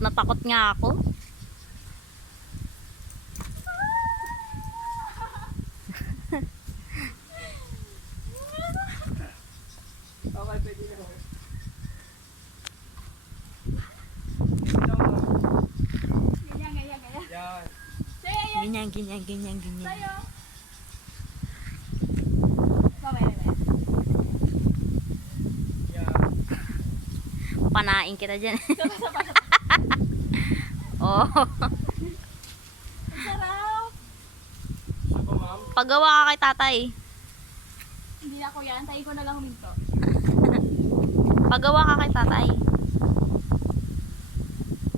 Takot na takot nga ako. Okay, pwede na. Yan. Ganyan, ganyan, ganyan, ganyan. Yan. Panain kita dyan. Oh. Sarap! Isa pa, ma'am. Pagawa ka kay tatay. Hindi na ako yan. Tayo ko na lang huminto. Pagawa ka kay tatay.